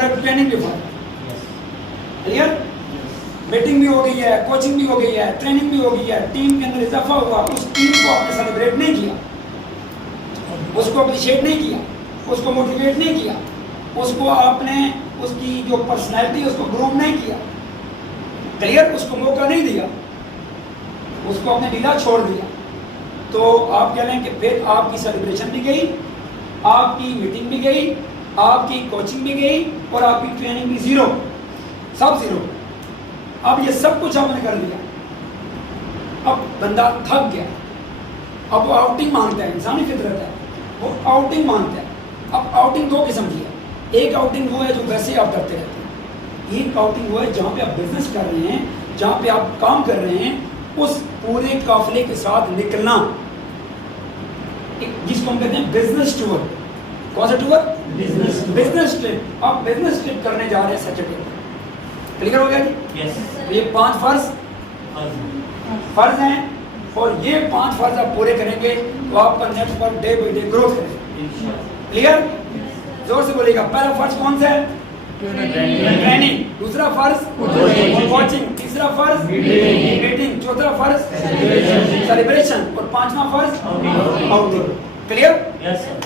और ट्रेनिंग भी फर्क। क्लियर? मीटिंग भी हो गई है, कोचिंग भी हो गई है, ट्रेनिंग भी हो गई है, टीम के अंदर इजाफा हुआ, उस टीम को आपने सेलिब्रेट नहीं किया, उसको अप्रिशिएट नहीं किया, उसको मोटिवेट नहीं किया, उसको आपने उसकी जो पर्सनैलिटी उसको ग्रूम नहीं किया। क्लियर? उसको मौका नहीं दिया, उसको आपने ढीला छोड़ दिया, तो आप कह लें कि फिर आपकी सेलिब्रेशन भी गई, आपकी मीटिंग भी गई, आपकी कोचिंग भी गई और आपकी ट्रेनिंग भी जीरो, सब जीरो। अब ये सब कुछ आपने कर लिया, अब बंदा थक गया, अब वो आउटिंग मांगता है, इंसानी फितरत है, वो आउटिंग मांगता है। अब आउटिंग दो किस्म की है, एक आउटिंग वो है जो वैसे आप करते रहते हैं, एक आउटिंग वो है जहाँ पे आप बिजनेस कर रहे हैं, जहाँ पे आप काम कर रहे हैं, उस पूरे काफिले के साथ निकलना, जिसको हम कहते हैं बिजनेस टूर। कौन सा टूर? Business trip. आप बिजनेस ट्रिप करने जा रहे हैं सैटरडे। क्लियर हो गया जी? यस। ये 5 फर्ज हैं और ये 5 फर्ज आप पूरे करेंगे तो आपका network day by day growth करेगा। क्लियर? जोर से बोलिएगा। पहला फर्ज कौन सा है? ट्रेनिंग। दूसरा फर्ज कोचिंग। तीसरा फर्ज मीटिंग। चौथा फर्ज सेलिब्रेशन और 5वां फर्ज आउटिंग। क्लियर? Yes sir.